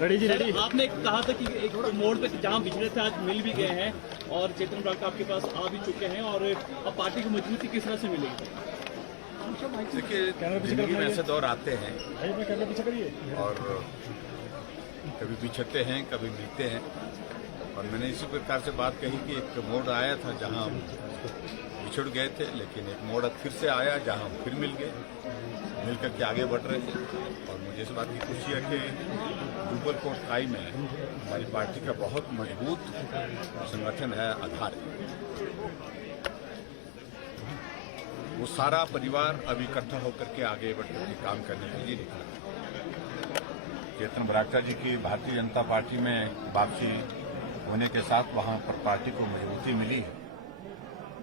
Ready. आपने कहा था कि एक मोड़ पे जहां बिछड़े थे आज मिल भी गए हैं और चेतन बरागटा आपके पास आ भी चुके हैं और अब पार्टी की मजबूती किस तरह से मिलेगी? देखिए, जिंदगी में ऐसे दौर आते हैं और कभी बिछड़ते हैं, कभी मिलते हैं। और मैंने इसी प्रकार से बात कही कि एक मोड़ आया था जहां हम बिछड़ गए थे, लेकिन एक मोड़ फिर से आया जहां हम फिर मिल गए, मिल करके आगे बढ़ रहे हैं। और मुझे इस बात की खुशी है कि डुबल कोट काई में हमारी पार्टी का बहुत मजबूत संगठन है, आधार है। वो सारा परिवार अब इकट्ठा होकर के आगे बढ़ करके काम करने के लिए निकला। चेतन बरागटा जी की भारतीय जनता पार्टी में वापसी होने के साथ वहां पर पार्टी को मजबूती मिली है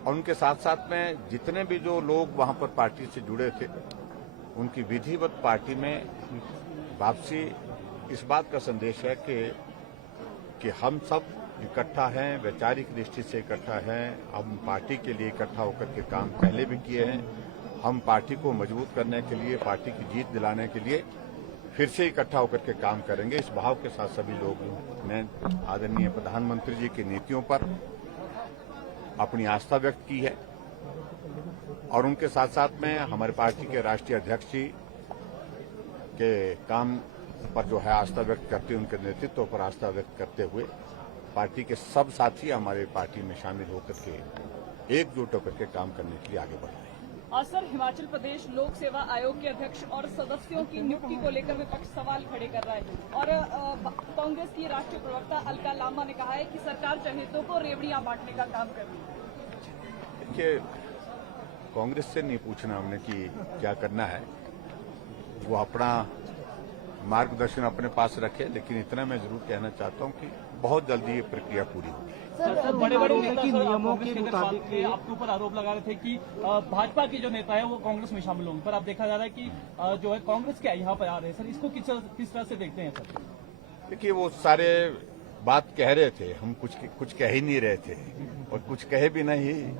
और उनके साथ साथ में जितने भी जो लोग वहां पर पार्टी से जुड़े थे उनकी विधिवत पार्टी में वापसी इस बात का संदेश है कि हम सब इकट्ठा हैं, वैचारिक दृष्टि से इकट्ठा हैं। हम पार्टी के लिए इकट्ठा होकर के काम पहले भी किए हैं। हम पार्टी को मजबूत करने के लिए, पार्टी की जीत दिलाने के लिए फिर से इकट्ठा होकर के काम करेंगे। इस भाव के साथ सभी लोग ने आदरणीय प्रधानमंत्री जी की नीतियों पर अपनी आस्था व्यक्त की है और उनके साथ साथ में हमारे पार्टी के राष्ट्रीय अध्यक्ष जी के काम पर जो है आस्था व्यक्त करते, उनके नेतृत्व पर आस्था व्यक्त करते हुए पार्टी के सब साथी हमारे पार्टी में शामिल होकर के एकजुट होकर के काम करने के लिए आगे बढ़ रहे हैं। और सर, हिमाचल प्रदेश लोक सेवा आयोग के अध्यक्ष और सदस्यों की नियुक्ति को लेकर विपक्ष सवाल खड़े कर रहा है और कांग्रेस की राष्ट्रीय प्रवक्ता अलका लांबा ने कहा है कि सरकार चहेतों को रेवड़ियां बांटने का काम कर रही है। देखिए, कांग्रेस से नहीं पूछना हमने कि क्या करना है, वो अपना मार्गदर्शन अपने पास रखे, लेकिन इतना मैं जरूर कहना चाहता हूं कि बहुत जल्दी ये प्रक्रिया पूरी होगी। सर, बड़े नेता नियमों के मुताबिक आपके ऊपर आरोप लगा रहे थे कि भाजपा के जो नेता है वो कांग्रेस में शामिल होंगे, पर अब देखा जा रहा है कि जो है कांग्रेस के यहाँ पर आ रहे हैं। सर, इसको किस तरह से देखते हैं? सर, देखिए, वो सारे बात कह रहे थे, हम कुछ कह ही नहीं रहे थे और कुछ कहे भी नहीं,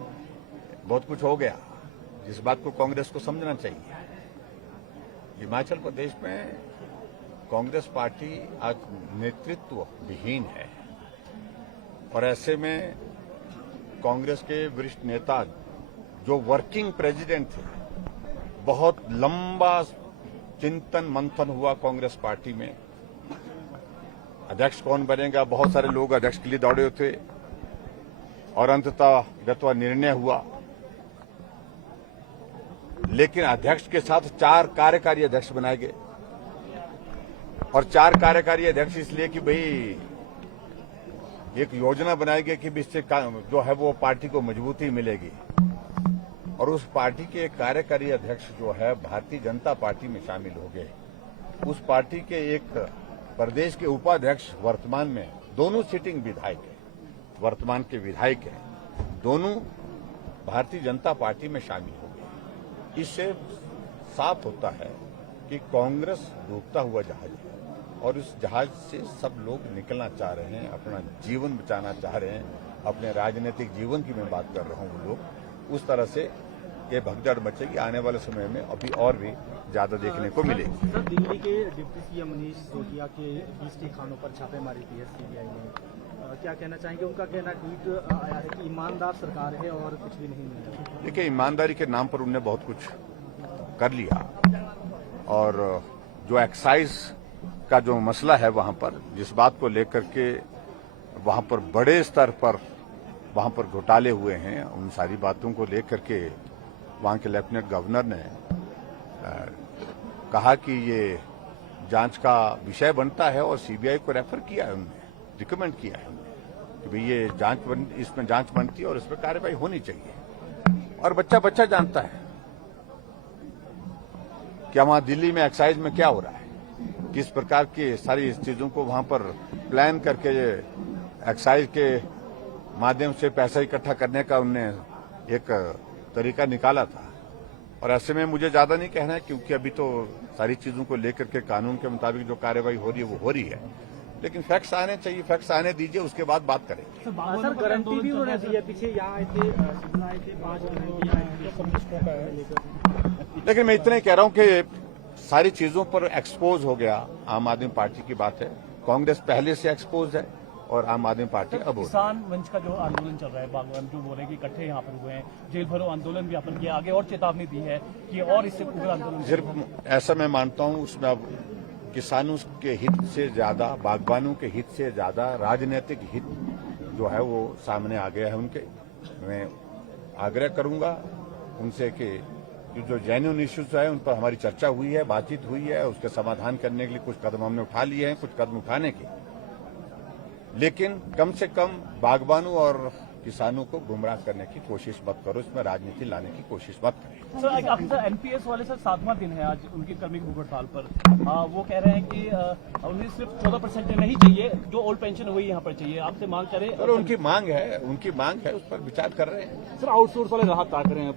बहुत कुछ हो गया जिस बात को कांग्रेस को समझना चाहिए। हिमाचल प्रदेश में कांग्रेस पार्टी आज नेतृत्व विहीन है और ऐसे में कांग्रेस के वरिष्ठ नेता जो वर्किंग प्रेसिडेंट थे, बहुत लंबा चिंतन मंथन हुआ कांग्रेस पार्टी में अध्यक्ष कौन बनेगा। बहुत सारे लोग अध्यक्ष के लिए दौड़े थे और अंततः निर्णय हुआ, लेकिन अध्यक्ष के साथ 4 कार्यकारी अध्यक्ष बनाए गए और 4 कार्यकारी अध्यक्ष इसलिए कि भाई एक योजना बनाई गई कि इससे जो है वो पार्टी को मजबूती मिलेगी और उस पार्टी के कार्यकारी अध्यक्ष जो है भारतीय जनता पार्टी में शामिल हो गए। उस पार्टी के एक प्रदेश के उपाध्यक्ष वर्तमान में दोनों सिटिंग विधायक हैं, वर्तमान के विधायक हैं, दोनों भारतीय जनता पार्टी में शामिल हो गए। इससे साफ होता है कि कांग्रेस डूबता हुआ जहाज है और उस जहाज से सब लोग निकलना चाह रहे हैं, अपना जीवन बचाना चाह रहे हैं, अपने राजनीतिक जीवन की मैं बात कर रहा हूं। लोग उस तरह से ये भगदड़ मचेगी, आने वाले समय में अभी और भी ज्यादा देखने को मिलेगी। सर, दिल्ली के डिप्टी सीएम मनीष सिसोदिया के 20 के खानों पर छापेमारी की है सीबीआई ने, क्या कहना चाहेंगे? उनका कहना ट्वीट आया है कि ईमानदार सरकार है और कुछ भी नहीं मिला। देखिए, ईमानदारी के नाम पर उनने बहुत कुछ कर लिया और जो एक्साइज का जो मसला है वहां पर, जिस बात को लेकर के वहां पर बड़े स्तर पर वहां पर घोटाले हुए हैं, उन सारी बातों को लेकर के वहां के लेफ्टिनेंट गवर्नर ने कहा कि ये जांच का विषय बनता है और सीबीआई को रेफर किया है, उन्होंने रिकमेंड किया है कि भाई ये इसमें जांच बनती है और इसमें कार्रवाई होनी चाहिए। और बच्चा जानता है क्या वहां दिल्ली में एक्साइज में क्या हो रहा है, किस प्रकार की सारी चीजों को वहां पर प्लान करके एक्साइज के माध्यम से पैसा इकट्ठा करने का उनने एक तरीका निकाला था। और ऐसे में मुझे ज्यादा नहीं कहना है क्योंकि अभी तो सारी चीजों को लेकर के कानून के मुताबिक जो कार्रवाई हो रही है वो हो रही है, लेकिन फैक्ट्स आने चाहिए, फैक्ट्स आने दीजिए, उसके बाद बात करेंगे। सर, गारंटी भी उन्होंने दी है, पीछे यहाँ आए थे, शिमला आए थे, 5 लेकिन मैं इतना ही कह रहा हूं कि सारी चीजों पर एक्सपोज हो गया आम आदमी पार्टी की बात है। कांग्रेस पहले से एक्सपोज है और आम आदमी पार्टी अब हो रही है। किसान मंच का जो आंदोलन चल रहा है, बागवान जो बोल रहे हैं कि इकट्ठे यहाँ पर हुए हैं, जेल भरो आंदोलन भी यहाँ पर किया, आगे और चेतावनी दी है कि और इससे पूरा आंदोलन सिर्फ ऐसा मैं मानता हूं उसमें अब किसानों के हित से ज्यादा, बागबानों के हित से ज्यादा राजनीतिक हित जो है वो सामने आ गया है उनके। मैं आग्रह करूंगा उनसे कि जो जेन्युइन इश्यूज है उन पर हमारी चर्चा हुई है, बातचीत हुई है, उसके समाधान करने के लिए कुछ कदम हमने उठा लिए हैं, कुछ कदम उठाने के, लेकिन कम से कम बागबानों और किसानों को गुमराह करने की कोशिश मत करो, इसमें राजनीति लाने की कोशिश मत करें। सर आपका एनपीएस वाले सर 7वां दिन है आज उनकी कर्मिक भूख हड़ताल पर। वो कह रहे हैं कि उन्हें सिर्फ 14% नहीं चाहिए, जो ओल्ड पेंशन हुई यहाँ पर चाहिए। आपसे मांग करें और उनकी मांग है, उस पर विचार कर रहे हैं। सर आउटसोर्स वाले राहत ताक रहे हैं